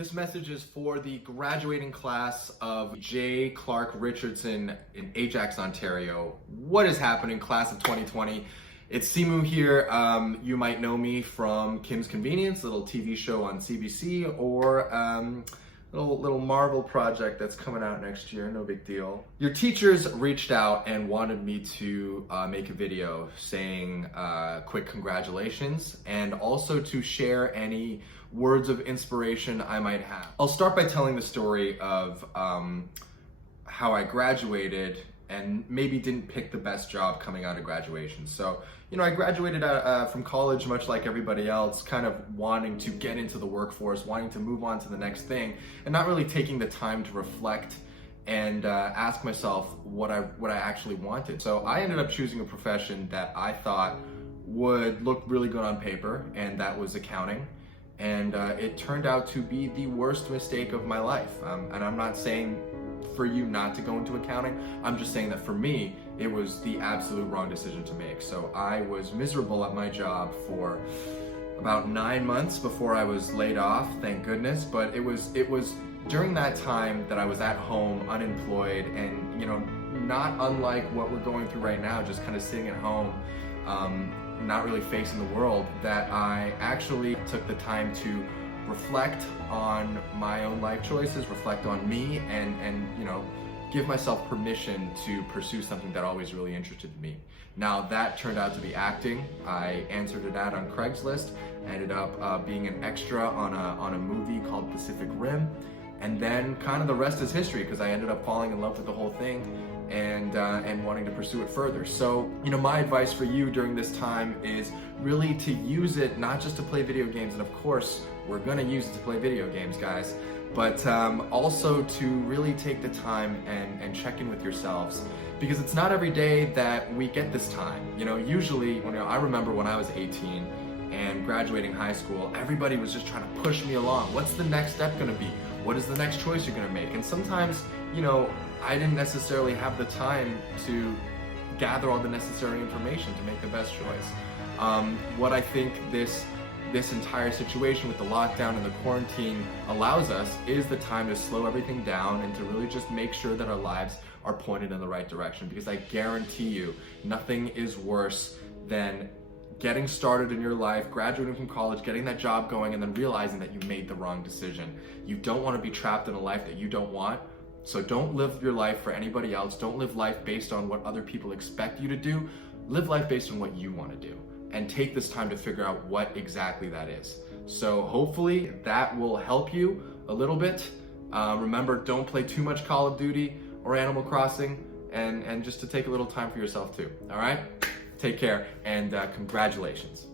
This message is for the graduating class of J. Clark Richardson in Ajax, Ontario. What is happening, class of 2020? It's SIMU here. You might know me from Kim's Convenience, little TV show on CBC, or little Marvel project that's coming out next year, no big deal. Your teachers reached out and wanted me to make a video saying quick congratulations and also to share any words of inspiration I might have. I'll start by telling the story of how I graduated and maybe didn't pick the best job coming out of graduation. So, I graduated from college much like everybody else, kind of wanting to get into the workforce, wanting to move on to the next thing, and not really taking the time to reflect and ask myself what I actually wanted. So I ended up choosing a profession that I thought would look really good on paper, and that was accounting. And it turned out to be the worst mistake of my life. And I'm not saying for you not to go into accounting. I'm just saying that for me, it was the absolute wrong decision to make. So I was miserable at my job for about 9 months before I was laid off, thank goodness. But it was during that time that I was at home, unemployed, and not unlike what we're going through right now, just kind of sitting at home, not really facing the world, that I actually took the time to reflect on my own life choices, reflect on me, and give myself permission to pursue something that always really interested me. Now that turned out to be acting. I answered an ad on Craigslist, ended up being an extra on a movie called Pacific Rim, and then kind of the rest is history, because I ended up falling in love with the whole thing and wanting to pursue it further. So, my advice for you during this time is really to use it not just to play video games, and of course, we're gonna use it to play video games, guys, but also to really take the time and check in with yourselves, because it's not every day that we get this time. Usually, I remember when I was 18 and graduating high school, everybody was just trying to push me along. What's the next step gonna be? What is the next choice you're gonna make? And sometimes, I didn't necessarily have the time to gather all the necessary information to make the best choice. What I think this entire situation with the lockdown and the quarantine allows us is the time to slow everything down and to really just make sure that our lives are pointed in the right direction, because I guarantee you, nothing is worse than getting started in your life, graduating from college, getting that job going, and then realizing that you made the wrong decision. You don't want to be trapped in a life that you don't want. So don't live your life for anybody else. Don't live life based on what other people expect you to do. Live life based on what you want to do, and take this time to figure out what exactly that is. So hopefully that will help you a little bit. Remember, don't play too much Call of Duty or Animal Crossing, and just to take a little time for yourself too. All right? Take care, and congratulations.